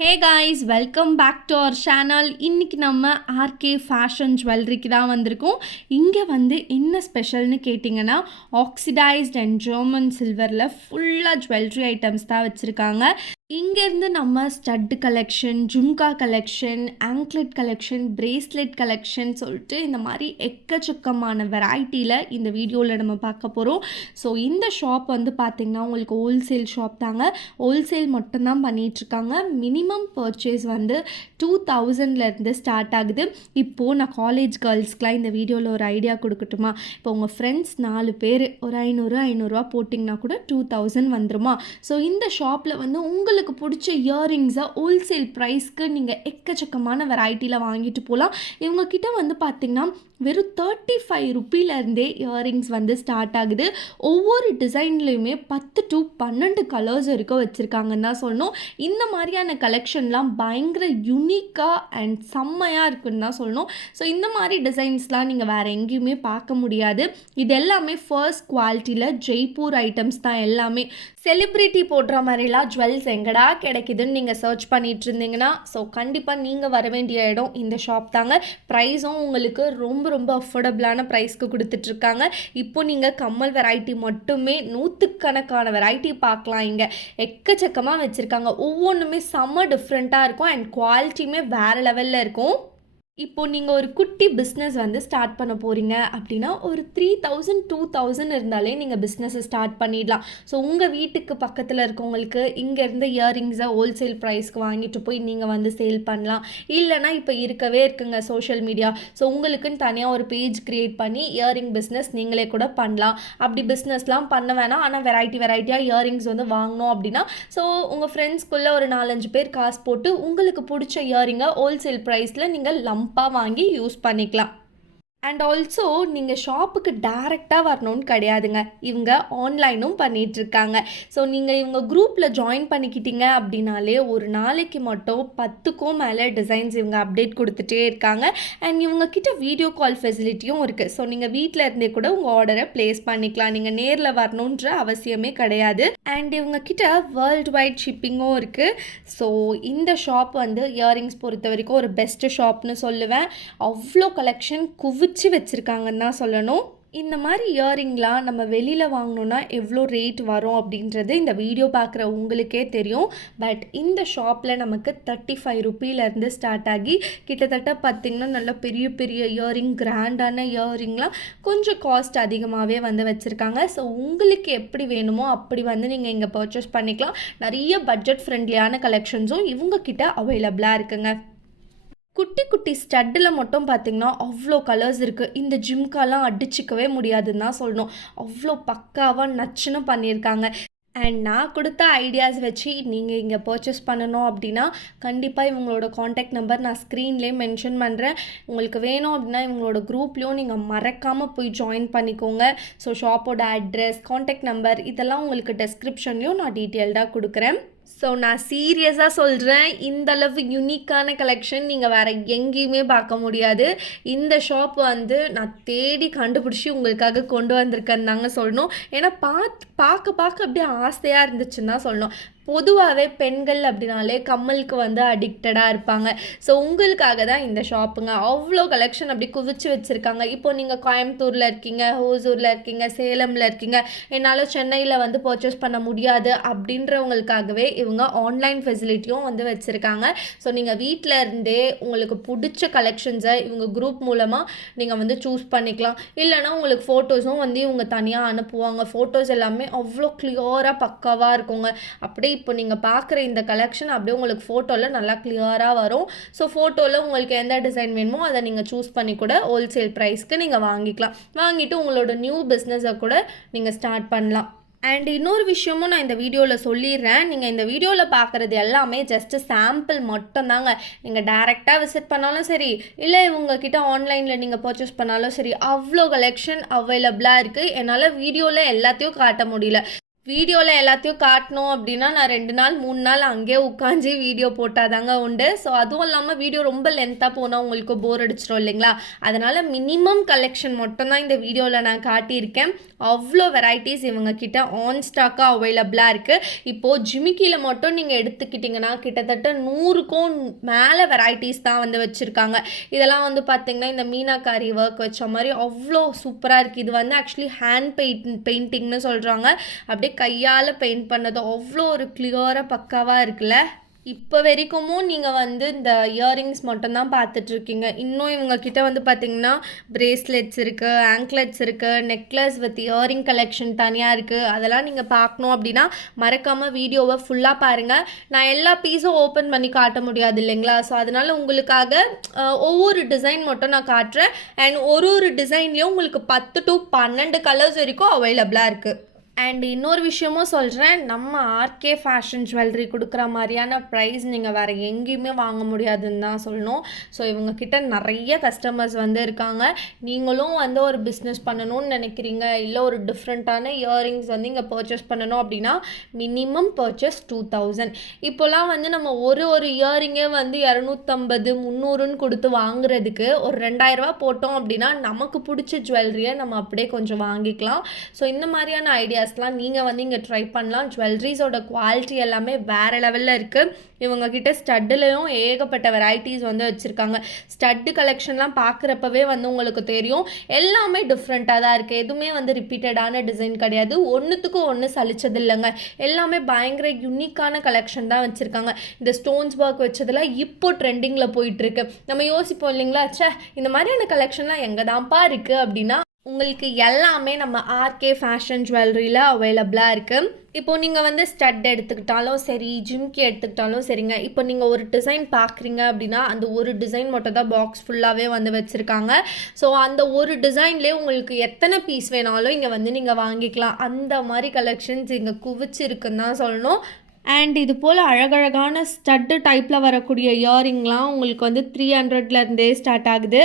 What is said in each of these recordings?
Hey guys, welcome back to our channel. இன்றைக்கி நம்ம RK fashion ஜுவல்லரிக்கு தான் வந்திருக்கோம். இங்கே என்ன ஸ்பெஷல்னு கேட்டிங்கன்னா, ஆக்சிடைஸ்ட் அண்ட் ஜெர்மன் சில்வரில் ஃபுல்லாக ஜுவல்லரி ஐட்டம்ஸ் தான் வச்சுருக்காங்க. இங்கேருந்து நம்ம stud collection, jhumka collection, anklet collection, bracelet collection சொல்லிட்டு இந்த மாதிரி எக்கச்சக்கமான வெரைட்டியில் இந்த வீடியோவில் நம்ம பார்க்க போகிறோம். ஸோ இந்த ஷாப் பார்த்திங்கன்னா உங்களுக்கு ஹோல்சேல் ஷாப் தாங்க. ஹோல்சேல் மட்டும்தான் பண்ணிகிட்ருக்காங்க. மினிமம் பர்ச்சேஸ் 2000லேருந்து ஸ்டார்ட் ஆகுது. இப்போது நான் காலேஜ் கேர்ள்ஸ்க்கெலாம் இந்த வீடியோவில் ஒரு ஐடியா கொடுக்கட்டுமா? இப்போ உங்கள் ஃப்ரெண்ட்ஸ் 4 பேர் ஒரு 500 போட்டிங்கன்னா கூட 2000 வந்துருமா? ஸோ இந்த ஷாப்பில் உங்களுக்கு பிடிச்ச இயரிங்ஸை ஹோல்சேல் ப்ரைஸ்க்கு நீங்கள் எக்கச்சக்கமான வெரைட்டியில் வாங்கிட்டு போகலாம். இவங்கக்கிட்ட பார்த்திங்கன்னா வெறும் 35 ருப்பீலேருந்தே இயரிங்ஸ் ஸ்டார்ட் ஆகுது. ஒவ்வொரு டிசைன்லேயுமே 10 to 12 கலர்ஸ் வரைக்கும் வச்சுருக்காங்கன்னு தான் சொல்லணும். இந்த மாதிரியான கலெக்ஷன்லாம் பயங்கர யூனிக்காக அண்ட் செம்மையாக இருக்குன்னு தான் சொல்லணும். ஸோ இந்த மாதிரி டிசைன்ஸ்லாம் நீங்கள் வேறு எங்கேயுமே பார்க்க முடியாது. இது எல்லாமே ஃபர்ஸ்ட் குவாலிட்டியில் ஜெய்ப்பூர் ஐட்டம்ஸ் தான் எல்லாமே. செலிப்ரிட்டி போடுற மாதிரிலாம் ஜுவல்ஸ் எங்கடா கிடைக்குதுன்னு நீங்கள் சர்ச் பண்ணிட்டு இருந்தீங்கன்னா ஸோ கண்டிப்பாக நீங்கள் வர வேண்டிய இடம் இந்த ஷாப் தாங்க. ப்ரைஸும் உங்களுக்கு ரொம்ப அஃபோர்டபுளான ப்ரைஸ்க்கு கொடுத்துட்ருக்காங்க. இப்போ நீங்கள் கம்மல் வெரைட்டி மட்டுமே 100கணக்கான வெரைட்டி பார்க்கலாம். இங்கே எக்கச்சக்கமாக வச்சுருக்காங்க. ஒவ்வொன்றுமே செம்ம டிஃப்ரெண்ட்டாக இருக்கும் அண்ட் குவாலிட்டியுமே வேறு லெவலில் இருக்கும். இப்போது நீங்கள் ஒரு குட்டி பிஸ்னஸ் ஸ்டார்ட் பண்ண போகிறீங்க அப்படின்னா ஒரு 3000 2000 இருந்தாலே நீங்கள் பிஸ்னஸை ஸ்டார்ட் பண்ணிடலாம். ஸோ உங்கள் வீட்டுக்கு பக்கத்தில் இருக்கவங்களுக்கு இங்கேருந்து இயரிங்ஸை ஹோல்சேல் ப்ரைஸ்க்கு வாங்கிட்டு போய் நீங்கள் சேல் பண்ணலாம். இல்லைனா இப்போ இருக்கவே இருக்குங்க சோஷியல் மீடியா. ஸோ உங்களுக்குன்னு தனியாக ஒரு பேஜ் க்ரியேட் பண்ணி இயரிங் பிஸ்னஸ் நீங்களே கூட பண்ணலாம். அப்படி பிஸ்னஸ்லாம் பண்ண வேணாம், ஆனால் வெரைட்டியாக இயரிங்ஸ் வாங்கணும் அப்படின்னா ஸோ உங்கள் ஃப்ரெண்ட்ஸ்குள்ளே ஒரு 4-5 பேர் காசு போட்டு உங்களுக்கு பிடிச்ச இயரிங்கை ஹோல்சேல் ப்ரைஸில் நீங்கள் வாங்கி யூஸ் பண்ணிக்கலாம். அண்ட் ஆல்சோ நீங்கள் ஷாப்புக்கு டைரெக்டாக வரணும்னு கிடையாதுங்க. இவங்க ஆன்லைனும் பண்ணிகிட்ருக்காங்க. ஸோ நீங்கள் இவங்க குரூப்பில் ஜாயின் பண்ணிக்கிட்டீங்க அப்படின்னாலே ஒரு நாளைக்கு மட்டும் 10க்கும் மேலே டிசைன்ஸ் இவங்க அப்டேட் கொடுத்துட்டே இருக்காங்க. அண்ட் இவங்கக்கிட்ட வீடியோ கால் ஃபெசிலிட்டியும் இருக்குது. ஸோ நீங்கள் வீட்டில் இருந்தே கூட உங்கள் ஆர்டரை ப்ளேஸ் பண்ணிக்கலாம். நீங்கள் நேரில் வரணுன்ற அவசியமே கிடையாது. அண்ட் இவங்கக்கிட்ட வேர்ல்டு வைட் ஷிப்பிங்கும் இருக்குது. ஸோ இந்த ஷாப் இயரிங்ஸ் பொறுத்த வரைக்கும் ஒரு பெஸ்ட்டு ஷாப்னு சொல்லுவேன். அவ்வளோ கலெக்ஷன் வச்சுருக்காங்கன்னு தான் சொல்லணும். இந்த மாதிரி இயரிங்லாம் நம்ம வெளியில் வாங்கினோன்னா எவ்வளோ ரேட் வரும் அப்படின்றது இந்த வீடியோ பார்க்குற உங்களுக்கே தெரியும். பட் இந்த ஷாப்பில் நமக்கு 35 ருப்பீலேருந்து ஸ்டார்ட் ஆகி கிட்டத்தட்ட பார்த்திங்கன்னா நல்ல பெரிய இயரிங், கிராண்டான இயரிங்லாம் கொஞ்சம் காஸ்ட் அதிகமாகவே வச்சுருக்காங்க. ஸோ உங்களுக்கு எப்படி வேணுமோ அப்படி நீங்கள் இங்கே பர்ச்சேஸ் பண்ணிக்கலாம். நிறைய பட்ஜெட் ஃப்ரெண்ட்லியான கலெக்ஷன்ஸும் இவங்கக்கிட்ட அவைலபிளாக இருக்குங்க. குட்டி ஸ்டட்டில் மட்டும் பார்த்திங்கன்னா அவ்வளோ கலர்ஸ் இருக்குது. இந்த ஜிம்காலாம் அடிச்சிக்கவே முடியாதுன்னு தான் சொல்லணும். அவ்வளோ பக்காவாக நச்சுன்னு பண்ணியிருக்காங்க. அண்ட் நான் கொடுத்த ஐடியாஸ் வச்சு நீங்கள் இங்கே பர்ச்சேஸ் பண்ணணும் அப்படின்னா கண்டிப்பாக இவங்களோட காண்டாக்ட் நம்பர் நான் ஸ்க்ரீன்லேயே மென்ஷன் பண்ணுறேன். உங்களுக்கு வேணும் அப்படின்னா இவங்களோட குரூப்லேயும் நீங்கள் மறக்காமல் போய் ஜாயின் பண்ணிக்கோங்க. ஸோ ஷாப்போட அட்ரஸ், காண்டாக்ட் நம்பர் இதெல்லாம் உங்களுக்கு டெஸ்கிரிப்ஷன்லேயும் நான் டீட்டெயில்டாக கொடுக்குறேன். ஸோ நான் சீரியஸாக சொல்கிறேன், இந்தளவு யூனிக்கான கலெக்ஷன் நீங்கள் வேறு எங்கேயுமே பார்க்க முடியாது. இந்த ஷாப் நான் தேடி கண்டுபிடிச்சி உங்களுக்காக கொண்டு வந்திருக்கேன்னு தாங்க சொல்லணும். ஏன்னா பார்க்க அப்படியே ஆசையாக இருந்துச்சுன்னு தான் சொல்லணும். பொதுவாகவே பெண்கள் அப்படின்னாலே கம்மலுக்கு அடிக்டடாக இருப்பாங்க. ஸோ உங்களுக்காக தான் இந்த ஷாப்புங்க. அவ்வளோ கலெக்ஷன் அப்படி குவிச்சு வச்சுருக்காங்க. இப்போ நீங்கள் கோயம்புத்தூரில் இருக்கீங்க, ஹோசூரில் இருக்கீங்க, சேலமில் இருக்கீங்க, என்னால் சென்னையில் பர்ச்சேஸ் பண்ண முடியாது அப்படின்றவங்களுக்காகவே இவங்க ஆன்லைன் ஃபெசிலிட்டியும் வச்சுருக்காங்க. ஸோ நீங்கள் வீட்டில் இருந்தே உங்களுக்கு பிடிச்ச கலெக்ஷன்ஸை இவங்க குரூப் மூலமாக நீங்கள் சூஸ் பண்ணிக்கலாம். இல்லைனா உங்களுக்கு ஃபோட்டோஸும் இவங்க தனியாக அனுப்புவாங்க. ஃபோட்டோஸ் எல்லாமே அவ்வளோ கிளியராக பக்காவாக இருக்குங்க. அப்படியே இப்போ நீங்கள் பார்க்குற இந்த கலெக்ஷன் அப்படியே உங்களுக்கு ஃபோட்டோவில் நல்லா கிளியராக வரும். ஸோ ஃபோட்டோவில் உங்களுக்கு எந்த டிசைன் வேணுமோ அதை நீங்கள் சூஸ் பண்ணி கூட ஹோல்சேல் ப்ரைஸ்க்கு நீங்கள் வாங்கிட்டு உங்களோட நியூ பிஸ்னஸை கூட நீங்கள் ஸ்டார்ட் பண்ணலாம். அண்ட் இன்னொரு விஷயமும் நான் இந்த வீடியோவில் சொல்லிடுறேன். நீங்கள் இந்த வீடியோவில் பார்க்குறது எல்லாமே ஜஸ்ட்டு சாம்பிள் மட்டும்தாங்க. நீங்கள் டைரெக்டாக விசிட் பண்ணாலும் சரி, இல்லை இவங்கக்கிட்ட ஆன்லைனில் நீங்கள் பர்ச்சேஸ் பண்ணாலும் சரி, அவ்வளோ கலெக்ஷன் அவைலபிளாக இருக்குது. என்னால் வீடியோவில் எல்லாத்தையும் காட்ட முடியல. வீடியோவில் எல்லாத்தையும் காட்டணும் அப்படின்னா நான் 2 நாள் 3 நாள் அங்கேயே உட்காந்து வீடியோ போட்டாதாங்க உண்டு. ஸோ அதுவும் இல்லாமல் வீடியோ ரொம்ப லென்த்தாக போனால் உங்களுக்கு போர் அடிச்சிடும் இல்லைங்களா? அதனால் மினிமம் கலெக்ஷன் மட்டும்தான் இந்த வீடியோவில் நான் காட்டியிருக்கேன். அவ்வளோ வெரைட்டிஸ் இவங்கக்கிட்ட ஆன் ஸ்டாக்காக அவைலபிளாக இருக்குது. இப்போது ஜிமிக்கியில் மட்டும் நீங்கள் எடுத்துக்கிட்டிங்கன்னா கிட்டத்தட்ட 100க்கும் மேலே வெரைட்டிஸ் தான் வந்து வச்சுருக்காங்க. இதெல்லாம் வந்து பார்த்திங்கன்னா இந்த மீனாக்காரி ஒர்க் வச்ச மாதிரி அவ்வளோ சூப்பராக இருக்குது. இது வந்து ஆக்சுவலி ஹேண்ட் பெயிண்டிங்னு சொல்கிறாங்க. அப்படியே கையால் பெயிண்ட் பண்ணது அவ்வளோ ஒரு கிளியராக பக்காவாக இருக்குல்ல. இப்போ வரைக்கும் நீங்கள் வந்து இந்த இயரிங்ஸ் மட்டும்தான் பார்த்துட்ருக்கீங்க. இன்னும் இவங்கக்கிட்ட வந்து பார்த்திங்கன்னா பிரேஸ்லெட்ஸ் இருக்குது, ஆங்க்லெட்ஸ் இருக்குது, நெக்லஸ் வித் இயரிங் கலெக்ஷன் தனியாக இருக்குது. அதெல்லாம் நீங்கள் பார்க்கணும் அப்படின்னா மறக்காமல் வீடியோவை ஃபுல்லாக பாருங்கள். நான் எல்லா பீஸும் ஓப்பன் பண்ணி காட்ட முடியாது இல்லைங்களா? ஸோ அதனால் உங்களுக்காக ஒவ்வொரு டிசைன் மட்டும் நான் காட்டுறேன். அண்ட் ஒரு டிசைன்லேயும் உங்களுக்கு 10 to 12 கலர்ஸ் வரைக்கும் அவைலபிளாக இருக்குது. அண்ட் இன்னொரு விஷயமும் சொல்கிறேன், நம்ம ஆர்கே ஃபேஷன் ஜுவல்லரி கொடுக்குற மாதிரியான ப்ரைஸ் நீங்கள் வேறு எங்கேயுமே வாங்க முடியாதுன்னு தான் சொல்லணும். ஸோ இவங்கக்கிட்ட நிறைய கஸ்டமர்ஸ் வந்து இருக்காங்க. நீங்களும் வந்து ஒரு பிஸ்னஸ் பண்ணணும்னு நினைக்கிறீங்க, இல்லை ஒரு டிஃப்ரெண்ட்டான இயரிங்ஸ் வந்து இங்கே பர்ச்சேஸ் பண்ணணும் அப்படின்னா மினிமம் பர்ச்சேஸ் 2000. இப்போலாம் வந்து நம்ம ஒரு இயரிங்கே வந்து 250 300ன்னு கொடுத்து வாங்குறதுக்கு ஒரு 2000 போட்டோம் அப்படின்னா நமக்கு பிடிச்ச ஜுவல்லரியை நம்ம அப்படியே கொஞ்சம் வாங்கிக்கலாம். ஸோ இந்த மாதிரியான ஐடியாஸ் நீங்கள் வந்து இங்கே ட்ரை பண்ணலாம். ஜுவல்லரிஸோட குவாலிட்டி எல்லாமே வேறு லெவலில் இருக்குது. இவங்கக்கிட்ட ஸ்டட்டுலேயும் ஏகப்பட்ட வெரைட்டிஸ் வந்து வச்சுருக்காங்க. ஸ்டட்டு கலெக்ஷன்லாம் பார்க்குறப்பவே வந்து உங்களுக்கு தெரியும் எல்லாமே டிஃப்ரெண்ட்டாக தான் இருக்குது. எதுவுமே வந்து ரிப்பீட்டடான டிசைன் கிடையாது. ஒன்றுத்துக்கு ஒன்று சலிச்சது இல்லைங்க. எல்லாமே பயங்கர யூனிக்கான கலெக்ஷன் தான் வச்சுருக்காங்க. இந்த ஸ்டோன்ஸ் ஒர்க் வச்சதில் இப்போ ட்ரெண்டிங்கில் போயிட்டுருக்கு. நம்ம யோசிப்போம் இல்லைங்களா, இந்த மாதிரியான கலெக்ஷன்லாம் எங்கே தான்ப்பா இருக்குது அப்படின்னா உங்களுக்கு எல்லாமே நம்ம ஆர்கே ஃபேஷன் ஜுவல்லரியில் அவைலபிளாக இருக்குது. இப்போது நீங்கள் வந்து ஸ்டட் எடுத்துக்கிட்டாலும் சரி, ஜிம்கி எடுத்துக்கிட்டாலும் சரிங்க. இப்போ நீங்கள் ஒரு டிசைன் பார்க்குறீங்க அப்படின்னா அந்த ஒரு டிசைன் மட்டும் தான் பாக்ஸ் ஃபுல்லாகவே வந்து வச்சுருக்காங்க. ஸோ அந்த ஒரு டிசைன்லேயே உங்களுக்கு எத்தனை பீஸ் வேணாலும் இங்கே வந்து நீங்கள் வாங்கிக்கலாம். அந்த மாதிரி கலெக்ஷன்ஸ் இங்கே குவிச்சிருக்குன்னு தான் சொல்லணும். அண்ட் இது போல் அழகழகான ஸ்டட்டு டைப்பில் வரக்கூடிய இயரிங்லாம் உங்களுக்கு வந்து 300லேருந்தே ஸ்டார்ட் ஆகுது.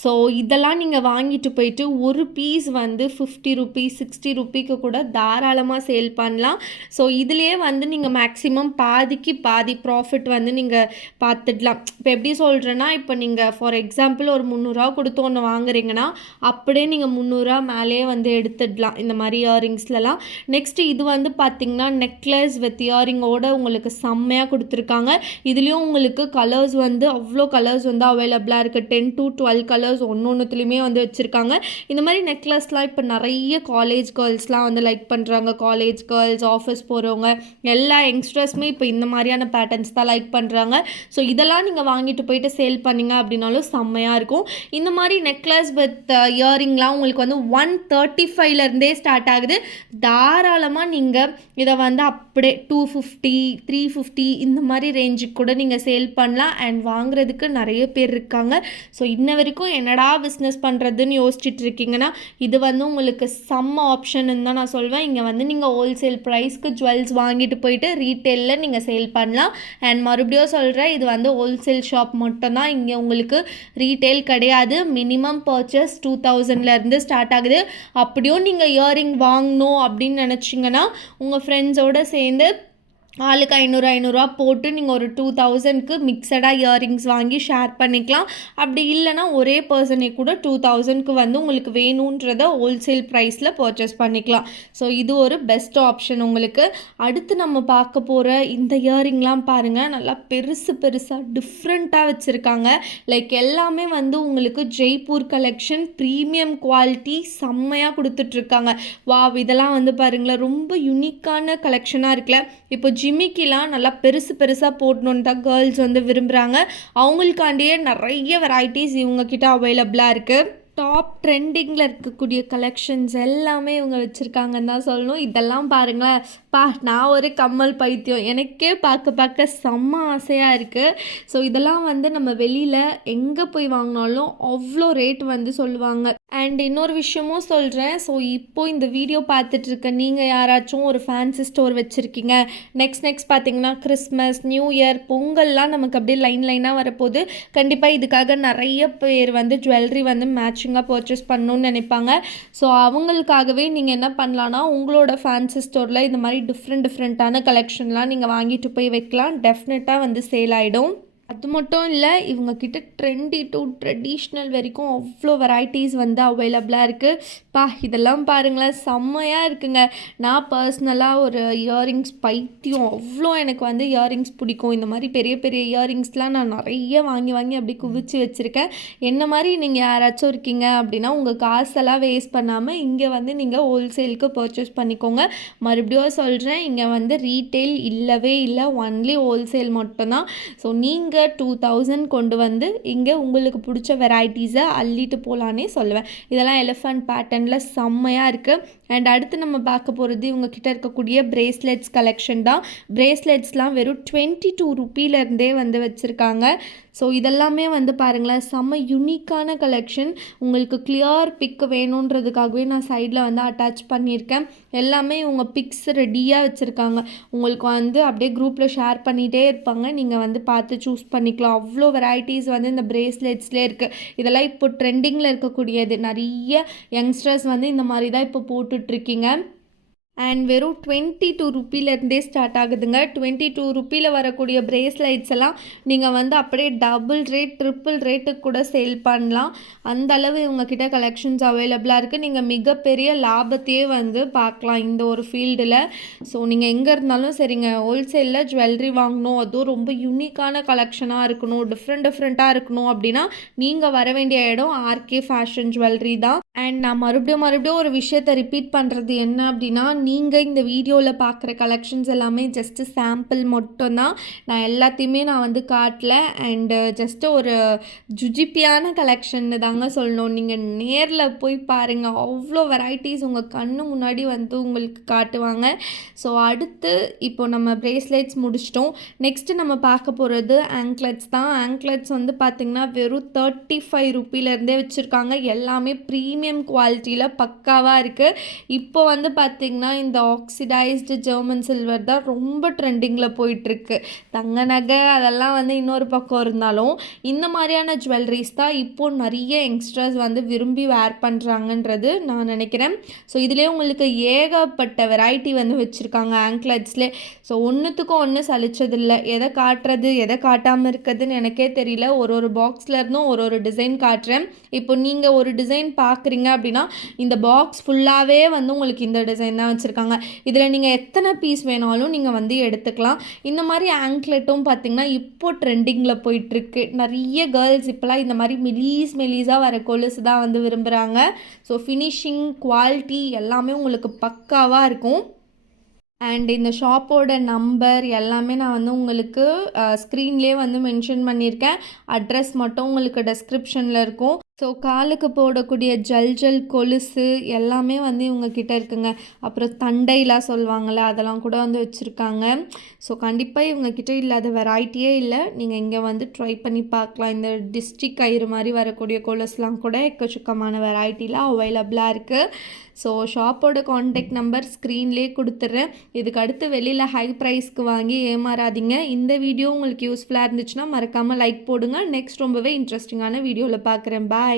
ஸோ இதெல்லாம் நீங்கள் வாங்கிட்டு போயிட்டு ஒரு பீஸ் வந்து 50 rupees 60 rupeesக்கு கூட தாராளமாக சேல் பண்ணலாம். ஸோ இதுலேயே வந்து நீங்கள் மேக்ஸிமம் பாதிக்கு பாதி ப்ராஃபிட் வந்து நீங்கள் பார்த்துடலாம். இப்போ எப்படி சொல்கிறேன்னா, இப்போ நீங்கள் ஃபார் எக்ஸாம்பிள் ஒரு 300 கொடுத்து ஒன்று வாங்குறீங்கன்னா அப்படியே நீங்கள் 300 மேலேயே வந்து எடுத்துடலாம் இந்த மாதிரி இயரிங்ஸ்லலாம். நெக்ஸ்ட்டு இது வந்து பார்த்திங்கன்னா நெக்லஸ் வித் இயரிங் உங்களுக்கு செம்மையாக கொடுத்துருக்காங்க. இதுலேயும் உங்களுக்கு கலர்ஸ் வந்து அவ்வளோ கலர்ஸ் வந்து அவைலபிளாக இருக்குது. 10 to 12 கலர்ஸ் ஒன்றுத்துலேயுமே வந்து வச்சுருக்காங்க. இந்த மாதிரி நெக்லஸ்லாம் இப்போ நிறைய காலேஜ் கேர்ள்ஸ்லாம் வந்து லைக் பண்ணுறாங்க. காலேஜ் கேர்ள்ஸ், ஆஃபீஸ் போகிறவங்க, எல்லா யங்ஸ்டர்ஸுமே இப்போ இந்த மாதிரியான பேட்டர்ன்ஸ் தான் லைக் பண்ணுறாங்க. ஸோ இதெல்லாம் நீங்கள் வாங்கிட்டு போயிட்டு சேல் பண்ணிங்க அப்படின்னாலும் செம்மையாக இருக்கும். இந்த மாதிரி நெக்லஸ் வித் இயரிங்லாம் உங்களுக்கு வந்து 135லேருந்தே ஸ்டார்ட் ஆகுது. தாராளமாக நீங்கள் இதை வந்து அப்படியே 250 350 இந்த மாதிரி ரேஞ்சுக்கு கூட நீங்கள் சேல் பண்ணலாம். அண்ட் வாங்குறதுக்கு நிறைய பேர் இருக்காங்க. ஸோ இன்ன வரைக்கும் என்னடா பிஸ்னஸ் பண்ணுறதுன்னு யோசிச்சுட்டு இருக்கீங்கன்னா இது வந்து உங்களுக்கு செம்ம ஆப்ஷன் தான் நான் சொல்வேன். இங்கே வந்து நீங்கள் ஹோல்சேல் ப்ரைஸ்க்கு ஜுவல்ஸ் வாங்கிட்டு போயிட்டு ரீட்டெயிலில் நீங்கள் சேல் பண்ணலாம். அண்ட் மறுபடியும் சொல்கிறேன், இது வந்து ஹோல்சேல் ஷாப் மட்டும்தான். இங்கே உங்களுக்கு ரீட்டெயில் கிடையாது. மினிமம் பர்ச்சேஸ் 2000லேருந்து ஸ்டார்ட் ஆகுது. அப்படியும் நீங்கள் இயரிங் வாங்கணும் அப்படின்னு நினச்சிங்கன்னா உங்கள் ஃப்ரெண்ட்ஸோடு சேர்ந்து ஆளுக்கு 500 போட்டு நீங்கள் ஒரு 2000க்கு மிக்சடாக இயரிங்ஸ் வாங்கி ஷேர் பண்ணிக்கலாம். அப்படி இல்லைனா ஒரே பர்சனே கூட 2000க்கு வந்து உங்களுக்கு வேணுன்றதை ஹோல்சேல் ப்ரைஸில் பர்ச்சேஸ் பண்ணிக்கலாம். ஸோ இது ஒரு பெஸ்ட் ஆப்ஷன் உங்களுக்கு. அடுத்து நம்ம பார்க்க போகிற இந்த இயரிங்லாம் பாருங்கள், நல்லா பெருசாக டிஃப்ரெண்ட்டாக வச்சுருக்காங்க. லைக் எல்லாமே வந்து உங்களுக்கு ஜெய்ப்பூர் கலெக்ஷன், ப்ரீமியம் குவாலிட்டி செம்மையாக கொடுத்துட்ருக்காங்க. இதெல்லாம் வந்து பாருங்களேன், ரொம்ப யூனிக்கான கலெக்ஷனாக இருக்குல்ல. இப்போ ஜிமிக்கிலாம் நல்லா பெருசாக போடணுன்னு தான் கேர்ள்ஸ் வந்து விரும்புகிறாங்க. அவங்களுக்காண்டியே நிறைய வெரைட்டிஸ் இவங்கக்கிட்ட அவைலபிளாக இருக்குது. டாப் ட்ரெண்டிங்கில் இருக்கக்கூடிய கலெக்ஷன்ஸ் எல்லாமே இவங்க வச்சுருக்காங்கன்னு தான் சொல்லணும். இதெல்லாம் பாருங்களேன், நான் ஒரு கம்மல் பைத்தியம், எனக்கே பார்க்க செம்ம ஆசையாக இருக்குது. ஸோ இதெல்லாம் வந்து நம்ம வெளியில் எங்கே போய் வாங்கினாலும் அவ்வளோ ரேட் வந்து சொல்லுவாங்க. அண்ட் இன்னொரு விஷயமும் சொல்கிறேன். ஸோ இப்போ இந்த வீடியோ பார்த்துட்ருக்க நீங்கள் யாராச்சும் ஒரு ஃபேன்சி ஸ்டோர் வச்சுருக்கீங்க, நெக்ஸ்ட் பார்த்தீங்கன்னா கிறிஸ்மஸ், நியூ இயர், பொங்கல்லாம் நமக்கு அப்படியே லைனாக வரப்போகுது. கண்டிப்பாக இதுக்காக நிறைய பேர் வந்து ஜுவல்லரி வந்து மேட்சிங்காக பர்ச்சேஸ் பண்ணணுன்னு நினைப்பாங்க. ஸோ அவங்களுக்காகவே நீங்கள் என்ன பண்ணலான்னா, உங்களோட ஃபேன்சி ஸ்டோரில் இந்த மாதிரி டிஃப்ரெண்ட்டான கலெக்ஷன்லாம் நீங்கள் வாங்கிட்டு போய் வைக்கலாம். டெஃபினட்டாக வந்து சேல் ஆகிடும். அது மட்டும் இல்லை, இவங்கக்கிட்ட ட்ரெண்டி டு ட்ரெடிஷ்னல் வரைக்கும் அவ்வளோ வெரைட்டிஸ் வந்து அவைலபிளாக இருக்குது. இதெல்லாம் பாருங்களேன், செம்மையாக இருக்குங்க. நான் பர்சனலாக ஒரு இயரிங்ஸ் பைத்தியம். அவ்வளோ எனக்கு வந்து இயரிங்ஸ் பிடிக்கும். இந்த மாதிரி பெரிய பெரிய இயரிங்ஸ்லாம் நான் நிறைய வாங்கி அப்படி குவிச்சு வச்சுருக்கேன். என்ன மாதிரி நீங்கள் யாராச்சும் இருக்கீங்க அப்படின்னா, உங்கள் காசெல்லாம் வேஸ்ட் பண்ணாமல் இங்கே வந்து நீங்கள் ஹோல்சேலுக்கு பர்ச்சேஸ் பண்ணிக்கோங்க. மறுபடியும் சொல்கிறேன், இங்கே வந்து ரீட்டெயில் இல்லவே இல்லை, ஒன்லி ஹோல்சேல் மட்டும்தான். ஸோ நீங்கள் 2000 கொண்டு வந்து இங்கே உங்களுக்கு பிடிச்ச வெரைட்டிஸை அள்ளிட்டு போகலான்னே சொல்லுவேன். இதெல்லாம் எலிஃபண்ட் பேட்டர்னில் செம்மையாக இருக்குது. அண்ட் அடுத்து நம்ம பார்க்க போகிறது இவங்கக்கிட்ட இருக்கக்கூடிய பிரேஸ்லெட்ஸ் கலெக்ஷன் தான். பிரேஸ்லெட்ஸ்லாம் வெறும் 22 ருப்பீலேருந்தே வந்து வச்சுருக்காங்க. ஸோ இதெல்லாமே வந்து பாருங்களேன், செம்ம யுனிக்கான கலெக்ஷன். உங்களுக்கு கிளியர் பிக் வேணுன்றதுக்காகவே நான் சைடில் வந்து அட்டாச் பண்ணியிருக்கேன். எல்லாமே இவங்க பிக்ஸ் ரெடியாக வச்சுருக்காங்க. உங்களுக்கு வந்து அப்படியே குரூப்பில் ஷேர் பண்ணிகிட்டே இருப்பாங்க, நீங்கள் வந்து பார்த்து சூஸ் பண்ணிக்கலாம். அவ்வளோ வெரைட்டிஸ் வந்து இந்த பிரேஸ்லெட்ஸ்லேயே இருக்குது. இதெல்லாம் இப்போ ட்ரெண்டிங்கில் இருக்கக்கூடியது. நிறைய யங்ஸ்டர்ஸ் வந்து இந்த மாதிரி தான் இப்போ போட்டுட்ருக்கீங்க. அண்ட் வெறும் 22 ருப்பீலேருந்தே ஸ்டார்ட் ஆகுதுங்க. 22 ருப்பீயில் வரக்கூடிய பிரேஸ்லைட்ஸ் எல்லாம் நீங்கள் வந்து அப்படியே டபுள் ரேட், ட்ரிப்பிள் ரேட்டுக்கு கூட சேல் பண்ணலாம். அந்த அளவு இவங்கக்கிட்ட கலெக்ஷன்ஸ் அவைலபிளாக இருக்குது. நீங்கள் மிகப்பெரிய லாபத்தையே வந்து பார்க்கலாம் இந்த ஒரு ஃபீல்டில். ஸோ நீங்கள் எங்கே இருந்தாலும் சரிங்க, ஹோல்சேலில் ஜுவல்லரி வாங்கணும், அதுவும் ரொம்ப யூனிக்கான கலெக்ஷனாக இருக்கணும், டிஃப்ரெண்ட்டாக இருக்கணும் அப்படின்னா நீங்கள் வர வேண்டிய இடம் ஆர்கே ஃபேஷன் ஜுவல்லரி தான். அண்ட் நான் மறுபடியும் ஒரு விஷயத்தை ரிப்பீட் பண்ணுறது என்ன அப்படின்னா, நீங்கள் இந்த வீடியோவில் பார்க்குற கலெக்ஷன்ஸ் எல்லாமே ஜஸ்ட்டு சாம்பிள் மட்டும்தான். நான் எல்லாத்தையுமே நான் வந்து காட்டல. அண்டு ஜஸ்ட்டு ஒரு ஜுஜிப்பியான கலெக்ஷன்னு தாங்க சொல்லணும். நீங்கள் நேரில் போய் பாருங்கள், அவ்வளோ வெரைட்டிஸ் உங்கள் கண்ணு முன்னாடி வந்து உங்களுக்கு காட்டுவாங்க. ஸோ அடுத்து இப்போ நம்ம பிரேஸ்லெட்ஸ் முடிச்சிட்டோம். நெக்ஸ்ட்டு நம்ம பார்க்க போகிறது ஆங்க்லெட்ஸ் தான். ஆங்க்லெட்ஸ் வந்து பார்த்திங்கன்னா வெறும் 35 ருப்பீலேருந்தே வச்சுருக்காங்க. எல்லாமே ப்ரீமியம் குவாலிட்டியில் பக்காவாக இருக்குது. இப்போ வந்து பார்த்திங்கன்னா இந்த ஆக்சிடைஸ்டு ஜெர்மன் சில்வர் தான் ரொம்ப ட்ரெண்டிங்கில் போயிட்டுருக்கு. தங்க நகை அதெல்லாம் வந்து இன்னொரு பக்கம் இருந்தாலும், இந்த மாதிரியான ஜுவல்லரிஸ் தான் இப்போது நிறைய யங்ஸ்டர்ஸ் வந்து விரும்பி வேர் பண்ணுறாங்கன்றது நான் நினைக்கிறேன். ஸோ இதிலே உங்களுக்கு ஏகப்பட்ட வெரைட்டி வந்து வச்சுருக்காங்க ஆங்க்லெட்ஸ்லேயே. ஸோ ஒன்றுத்துக்கும் ஒன்று சலிச்சதில்லை. எதை காட்டுறது எதை காட்டாமல் இருக்கிறதுன்னு எனக்கே தெரியல. ஒரு பாக்ஸ்லேருந்தும் ஒரு டிசைன் காட்டுறேன். இப்போ நீங்கள் ஒரு டிசைன் பார்க்குறீங்க அப்படின்னா, இந்த பாக்ஸ் ஃபுல்லாகவே வந்து உங்களுக்கு இந்த டிசைன் தான் வச்சுருக்காங்க. இதில் நீங்கள் எத்தனை பீஸ் வேணாலும் நீங்கள் வந்து எடுத்துக்கலாம். இந்த மாதிரி ஆங்க்லெட்டும் பார்த்திங்கன்னா இப்போ ட்ரெண்டிங்கில் போயிட்டுருக்கு. நிறைய கேர்ள்ஸ் இப்போலாம் இந்த மாதிரி மெலீஸாக வர கொலுசு தான் வந்து விரும்புகிறாங்க. ஸோ ஃபினிஷிங், குவாலிட்டி எல்லாமே உங்களுக்கு பக்காவாக இருக்கும். அண்ட் இந்த ஷாப்போட நம்பர் எல்லாமே நான் வந்து உங்களுக்கு ஸ்க்ரீன்லேயே வந்து மென்ஷன் பண்ணியிருக்கேன். அட்ரஸ் மட்டும் உங்களுக்கு டெஸ்கிரிப்ஷனில் இருக்கும். ஸோ காலுக்கு போடக்கூடிய ஜல் கொலுசு எல்லாமே வந்து இவங்கக்கிட்ட இருக்குங்க. அப்புறம் தண்டைலாம் சொல்லுவாங்கள்ல, அதெல்லாம் கூட வந்து வச்சுருக்காங்க. ஸோ கண்டிப்பாக இவங்கக்கிட்ட இல்லாத வெரைட்டியே இல்லை. நீங்கள் இங்கே வந்து ட்ரை பண்ணி பார்க்கலாம். இந்த டிஸ்ட்ரிக் கயிறு மாதிரி வரக்கூடிய கொலுஸ்லாம் கூட எக்கச்சக்கமான வெரைட்டிலாம் அவைலபிளாக இருக்குது. ஸோ ஷாப்போட கான்டாக்ட் நம்பர் ஸ்க்ரீன்லேயே கொடுத்துட்றேன். இதுக்கு அடுத்து வெளியில் ஹை ப்ரைஸ்க்கு வாங்கி ஏமாறாதீங்க. இந்த வீடியோ உங்களுக்கு யூஸ்ஃபுல்லாக இருந்துச்சுன்னா மறக்காமல் லைக் போடுங்க. நெக்ஸ்ட் ரொம்பவே இன்ட்ரெஸ்டிங்கான வீடியோவில் பார்க்குறேன். பாய்.